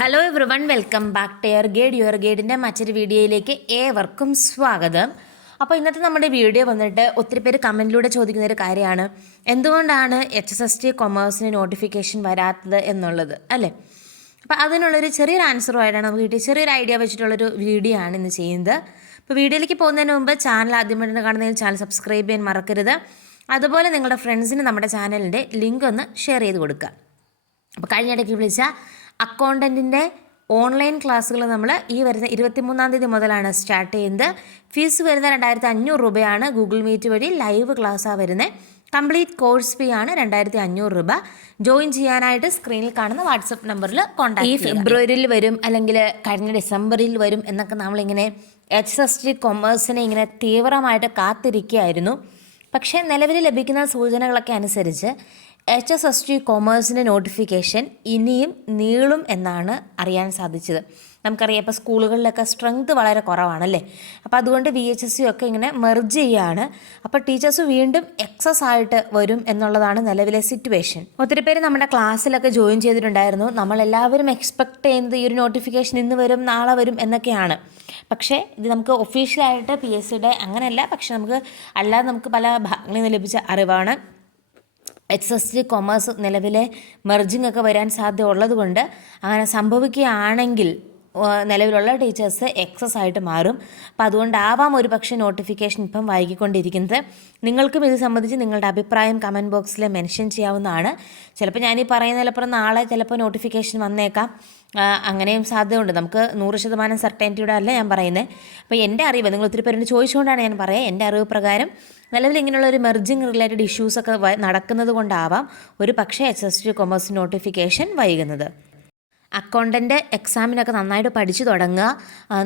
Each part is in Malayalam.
Hello everyone welcome back to your guide your ഗൈഡിന്റെ മറ്റൊരു വീഡിയോയിലേക്ക് ഏവർക്കും സ്വാഗതം. അപ്പോൾ ഇന്നത്തെ നമ്മുടെ വീഡിയോ വന്നിട്ട് ഒത്തിരി പേര് കമന്റിലൂടെ ചോദിക്കുന്ന ഒരു കാര്യമാണ്. എന്തുകൊണ്ടാണ് എച്ച് എസ് എസ് ടി കൊമേഴ്സിന് നോട്ടിഫിക്കേഷൻ വരാത്തത് എന്നുള്ളത് അല്ലേ? അപ്പോൾ അതിനുള്ളൊരു ചെറിയൊരു ആൻസറുമായിട്ടാണ് നമുക്ക് കിട്ടിയ ചെറിയൊരു ഐഡിയ വെച്ചിട്ടുള്ളൊരു വീഡിയോ ആണ് ഇന്ന് ചെയ്യുന്നത്. അപ്പോൾ വീഡിയോയിലേക്ക് പോകുന്നതിന് മുമ്പ് ചാനൽ ആദ്യമായിട്ട് കാണുന്നതിന് ചാനൽ സബ്സ്ക്രൈബ് ചെയ്യാൻ മറക്കരുത്. അതുപോലെ നിങ്ങളുടെ ഫ്രണ്ട്സിന് നമ്മുടെ ചാനലിന്റെ ലിങ്ക് ഒന്ന് ഷെയർ ചെയ്ത് കൊടുക്കുക. അപ്പോൾ കഴിഞ്ഞ ഇടയ്ക്ക് വിളിച്ച അക്കൗണ്ടന്റിന്റെ ഓൺലൈൻ ക്ലാസ്സുകൾ നമ്മൾ ഈ വരുന്ന ഇരുപത്തിമൂന്നാം തീയതി മുതലാണ് സ്റ്റാർട്ട് ചെയ്യുന്നത്. ഫീസ് വരുന്ന രണ്ടായിരത്തി അഞ്ഞൂറ് രൂപയാണ്. ഗൂഗിൾ മീറ്റ് വഴി ലൈവ് ക്ലാസ്സാണ് വരുന്നത്. കംപ്ലീറ്റ് കോഴ്സ് ഫീ ആണ് രണ്ടായിരത്തി അഞ്ഞൂറ് രൂപ. ജോയിൻ ചെയ്യാനായിട്ട് സ്ക്രീനിൽ കാണുന്ന വാട്സപ്പ് നമ്പറിൽ കോൺടാക്ട് ഈ ഫെബ്രുവരിയിൽ വരും അല്ലെങ്കിൽ കഴിഞ്ഞ ഡിസംബറിൽ വരും എന്നൊക്കെ നമ്മളിങ്ങനെ എച്ച് എസ് ടി കൊമേഴ്സിനെ ഇങ്ങനെ തീവ്രമായിട്ട് കാത്തിരിക്കുകയായിരുന്നു. പക്ഷേ നിലവിൽ ലഭിക്കുന്ന സൂചനകളൊക്കെ അനുസരിച്ച് എച്ച് എസ് എസ് ടി കോമേഴ്സിന്റെ നോട്ടിഫിക്കേഷൻ ഇനിയും നീളും എന്നാണ് അറിയാൻ സാധിച്ചത്. നമുക്കറിയാം ഇപ്പോൾ സ്കൂളുകളിലൊക്കെ സ്ട്രെങ്ത് വളരെ കുറവാണല്ലേ? അപ്പോൾ അതുകൊണ്ട് വി എച്ച് എസ് സി ഒക്കെ ഇങ്ങനെ മെർജ് ചെയ്യുകയാണ് അപ്പോൾ ടീച്ചേഴ്സ് വീണ്ടും എക്സസ് ആയിട്ട് വരും എന്നുള്ളതാണ് നിലവിലെ സിറ്റുവേഷൻ ഒത്തിരി പേര് നമ്മുടെ ക്ലാസ്സിലൊക്കെ ജോയിൻ ചെയ്തിട്ടുണ്ടായിരുന്നു. നമ്മളെല്ലാവരും എക്സ്പെക്ട് ചെയ്യുന്നത് ഈ ഒരു നോട്ടിഫിക്കേഷൻ ഇന്ന് വരും നാളെ വരും എന്നൊക്കെയാണ്. പക്ഷേ ഇത് നമുക്ക് ഒഫീഷ്യലായിട്ട് പി എസ് സിയുടെ അങ്ങനെയല്ല. പക്ഷെ നമുക്ക് അല്ലാതെ നമുക്ക് പല ഭാഗങ്ങളിൽ നിന്ന് ലഭിച്ച അറിവാണ്. എച്ച് എസ് ടി കൊമേഴ്സ് നിലവിലെ മെർജിങ് ഒക്കെ വരാൻ സാധ്യത ഉള്ളതുകൊണ്ട് അങ്ങനെ സംഭവിക്കുകയാണെങ്കിൽ നിലവിലുള്ള ടീച്ചേഴ്സ് എക്സസ് ആയിട്ട് മാറും. അപ്പം അതുകൊണ്ടാവാം ഒരു പക്ഷേ നോട്ടിഫിക്കേഷൻ ഇപ്പം വൈകിക്കൊണ്ടിരിക്കുന്നത്. നിങ്ങൾക്കും ഇത് സംബന്ധിച്ച് നിങ്ങളുടെ അഭിപ്രായം കമന്റ് ബോക്സിൽ മെൻഷൻ ചെയ്യാവുന്നതാണ്. ചിലപ്പോൾ ഞാനീ പറയുന്ന ചിലപ്പോൾ നാളെ ചിലപ്പോൾ നോട്ടിഫിക്കേഷൻ വന്നേക്കാം. അങ്ങനെയും സാധ്യതയുണ്ട്. നമുക്ക് നൂറ് ശതമാനം സർട്ടനിറ്റിയുടെ അല്ല ഞാൻ പറയുന്നത്. അപ്പോൾ എന്റെ അറിവ് നിങ്ങൾ ഒത്തിരി പേരോട് ചോദിച്ചുകൊണ്ടാണ് ഞാൻ പറയുക എന്റെ അറിവ് പ്രകാരം നിലവിൽ ഇങ്ങനെയുള്ള ഒരു മെർജിങ് റിലേറ്റഡ് ഇഷ്യൂസൊക്കെ നടക്കുന്നത് കൊണ്ടാവാം ഒരു പക്ഷേ H S T commerce notification വൈകുന്നത്. അക്കൗണ്ടന്റ് എക്സാമിനൊക്കെ നന്നായിട്ട് പഠിച്ചു തുടങ്ങുക.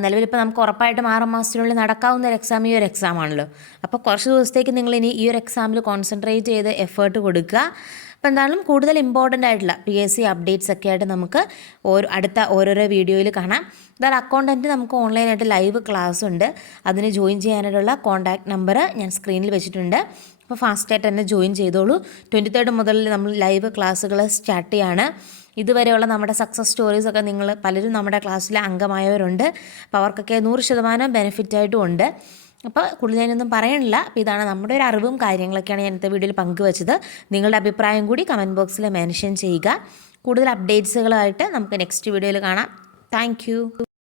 നിലവിലിപ്പോൾ നമുക്ക് ഉറപ്പായിട്ടും ആറ് മാസത്തിനുള്ളിൽ നടക്കാവുന്ന ഒരു എക്സാം ഈ ഒരു എക്സാം ആണല്ലോ. അപ്പോൾ കുറച്ച് ദിവസത്തേക്ക് നിങ്ങൾ ഇനി ഈ ഒരു എക്സാമിൽ കോൺസെൻട്രേറ്റ് ചെയ്ത് എഫേർട്ട് കൊടുക്കുക. അപ്പോൾ എന്തായാലും കൂടുതൽ ഇമ്പോർട്ടന്റ് ആയിട്ടുള്ള പി എസ് സി അപ്ഡേറ്റ്സ് ഒക്കെ ആയിട്ട് നമുക്ക് ഓരോ അടുത്ത ഓരോരോ വീഡിയോയിൽ കാണാം. എന്തായാലും അക്കൗണ്ടന്റ് നമുക്ക് ഓൺലൈനായിട്ട് ലൈവ് ക്ലാസ് ഉണ്ട്. അതിന് ജോയിൻ ചെയ്യാനായിട്ടുള്ള കോൺടാക്ട് നമ്പർ ഞാൻ സ്ക്രീനിൽ വെച്ചിട്ടുണ്ട്. അപ്പോൾ ഫാസ്റ്റായിട്ട് തന്നെ ജോയിൻ ചെയ്തോളൂ. ട്വന്റി തേർഡ് മുതൽ നമ്മൾ ലൈവ് ക്ലാസ്സുകൾ സ്റ്റാർട്ട് ചെയ്യാണ്. ഇതുവരെയുള്ള നമ്മുടെ സക്സസ് സ്റ്റോറീസൊക്കെ നിങ്ങൾ പലരും നമ്മുടെ ക്ലാസ്സിലെ അംഗമായവരുണ്ട്. അപ്പോൾ അവർക്കൊക്കെ നൂറ് ശതമാനം ബെനിഫിറ്റായിട്ടും ഉണ്ട്. അപ്പോൾ കൂടുതൽ ഞാനൊന്നും പറയണില്ല. അപ്പോൾ ഇതാണ് നമ്മുടെ ഒരു അറിവും കാര്യങ്ങളൊക്കെയാണ് ഞാൻ ഇന്നത്തെ വീഡിയോയിൽ പങ്കുവച്ചത്. നിങ്ങളുടെ അഭിപ്രായം കൂടി കമന്റ് ബോക്സിൽ മെൻഷൻ ചെയ്യുക. കൂടുതൽ അപ്ഡേറ്റ്സുകളായിട്ട് നമുക്ക് നെക്സ്റ്റ് വീഡിയോയിൽ കാണാം. താങ്ക്